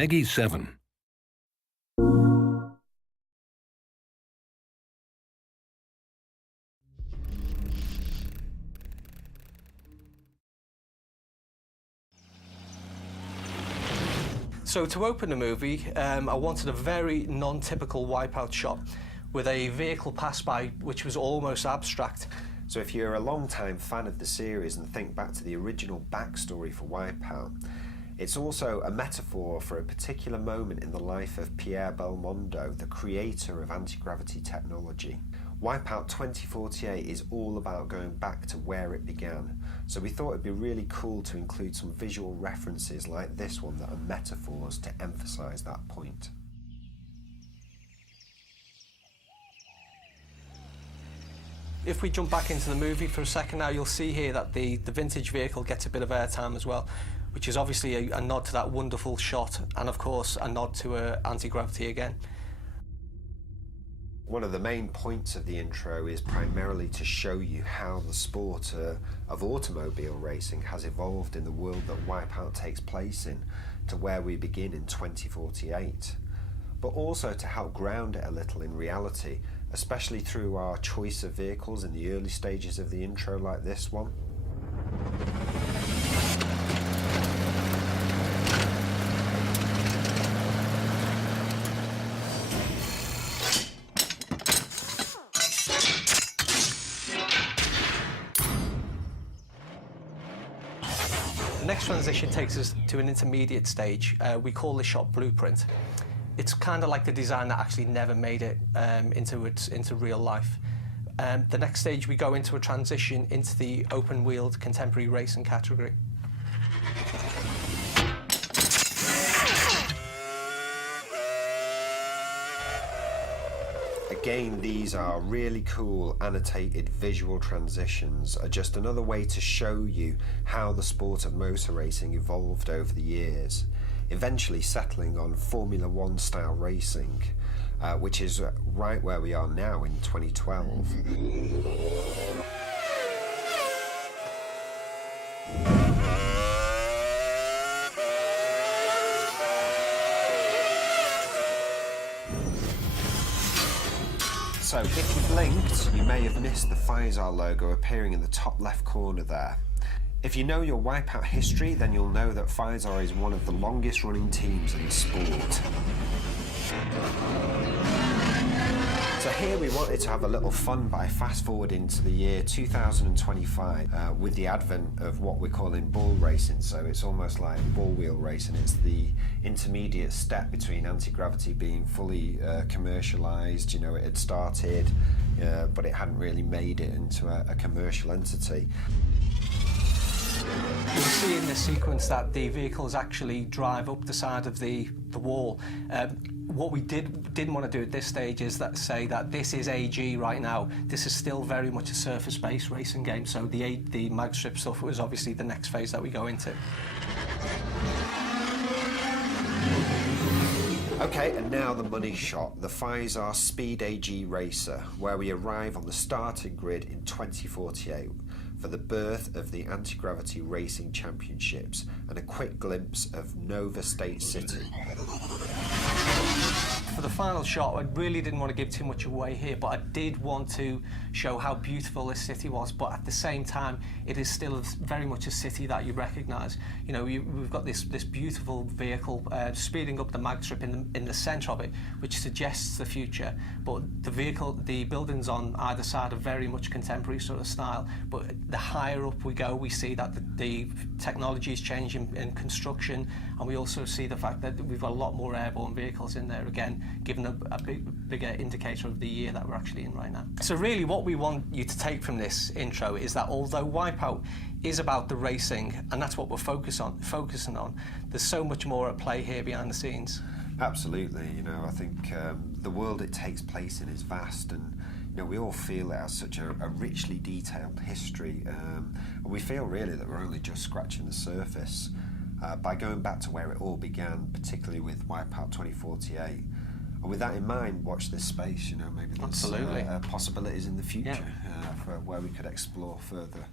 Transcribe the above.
Peggy 7. So to open the movie, I wanted a very non-typical Wipeout shot with a vehicle pass by which was almost abstract. So if you're a long-time fan of the series and think back to the original backstory for Wipeout, it's also a metaphor for a particular moment in the life of Pierre Belmondo, the creator of anti-gravity technology. Wipeout 2048 is all about going back to where it began, so we thought it'd be really cool to include some visual references like this one that are metaphors to emphasise that point. If we jump back into the movie for a second now, you'll see here that the vintage vehicle gets a bit of airtime as well, which is obviously a nod to that wonderful shot, and of course a nod to anti-gravity again. One of the main points of the intro is primarily to show you how the sport of automobile racing has evolved in the world that Wipeout takes place in, to where we begin in 2048. But also to help ground it a little in reality, especially through our choice of vehicles in the early stages of the intro like this one. The next transition takes us to an intermediate stage. We call this shot Blueprint. It's kind of like the design that actually never made it into real life. The next stage we go into a transition into the open-wheeled contemporary racing category. Again, these are really cool annotated visual transitions, are just another way to show you how the sport of motor racing evolved over the years, eventually settling on Formula One style racing, which is right where we are now in 2012. So if you blinked, you may have missed the Pfizer logo appearing in the top left corner there. If you know your Wipeout history, then you'll know that Pfizer is one of the longest running teams in the sport. So here we wanted to have a little fun by fast forwarding to the year 2025 with the advent of what we're calling bull racing. So it's almost like bull wheel racing. It's the intermediate step between anti-gravity being fully commercialised. You know, it had started, but it hadn't really made it into a commercial entity. You'll see in this sequence that the vehicles actually drive up the side of the wall. What we didn't want to do at this stage is say that this is AG right now. This is still very much a surface-based racing game, so the mag strip stuff was obviously the next phase that we go into. Okay, and now the money shot, the Pfizer Speed AG Racer, where we arrive on the starting grid in 2048 for the birth of the Anti-Gravity Racing Championships and a quick glimpse of Nova State City. For the final shot, I really didn't want to give too much away here, but I did want to show how beautiful this city was, but at the same time, it is still very much a city that you recognise. You know, we've got this beautiful vehicle speeding up the mag strip in the centre of it, which suggests the future, but the buildings on either side are very much contemporary sort of style, but the higher up we go, we see that the technology is changing in construction, and we also see the fact that we've got a lot more airborne vehicles in there, again, giving a bigger indicator of the year that we're actually in right now. So really what we want you to take from this intro is that although Wipeout is about the racing, and that's what we're focusing on, there's so much more at play here behind the scenes. Absolutely, you know, I think the world it takes place in is vast, and you know, we all feel it has such a richly detailed history, and we feel really that we're only just scratching the surface by going back to where it all began, particularly with Wipeout 2048. And with that in mind, watch this space, you know, maybe there's possibilities in the future for where we could explore further.